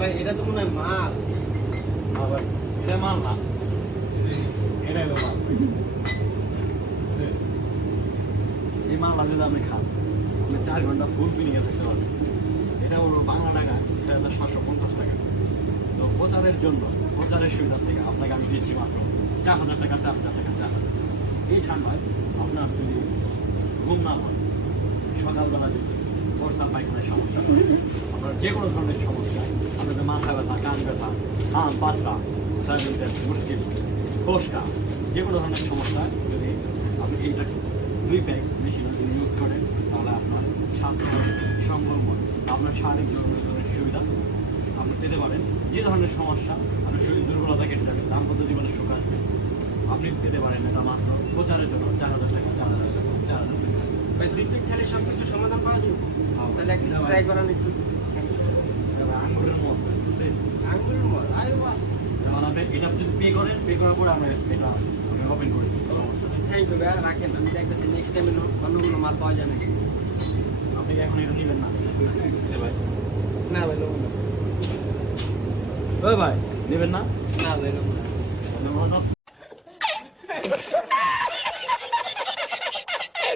ভাই এটা তো মনে হয় মাল। হ্যাঁ ভাই, এটা মাল না, এটাই হলো মাল। এই মালটা যদি আপনি খান, আপনি 4 ঘন্টা ফুল ফিলিংয়ে থাকতে পারবেন। এটা হলো বাংলা টাকা 6,750 টাকা। তো প্রচারের জন্য, প্রচারের সুবিধা থেকে আপনাকে আমি দিচ্ছি মাত্র 4,000 টাকা, 4,000 টাকা, 4,000 টাকা। এই ঠান্ডায় আপনার যদি ঘুম না হয়, সকালবেলা যদি বর্ষা পায়খানায় সমস্যা হয়, আপনার যে কোনো ধরনের সমস্যা, আপনাদের মাথা ব্যথা, কান ব্যথা, কান পাতলা, সাইলেন্টের মুশকিল, ফোসকা, যে কোনো ধরনের সমস্যা যদি আপনি এইটা 2 প্যাক মেশিন যদি ইউজ করেন, তাহলে আপনার স্বাস্থ্য সম্বলময়, আপনার শারীরিক ধরনের সুবিধা আপনি পেতে পারেন। যে ধরনের সমস্যা, আপনার শরীর দুর্বলতা কেটে যাবে, দাম্পত্য জীবনের সুখ আসবে, আপনি পেতে পারেন এটা মাত্র প্রচারের জন্য 4,000 টাকা, 4,000 টাকা, 4,000 টাকা। ভাই 2 পিক খেলে সব কিছু সমাধান পাওয়া যাবে? তাহলে একদিন ট্রাই করেন একটু। আঙ্গুরের মত বুঝছেন? আঙ্গুরের মত, আরে বাহ। যেমন আপনি এটা যদি পে করেন, পে করার পরে আমরা এটা ওপেন করে দিই, সমস্যা নেই। থ্যাংক ইউ ভাই, রাখেন। আমি দেখতেছি নেক্সট টাইমে অন্য কোনো মাল পাওয়া যায় নাকি। আপনি কি এখন এটা নেবেন না? ভাই না ভাই, লোক না। ওই ভাই নেবেন না? না ভাই, লোক না। আপনার মনে হয়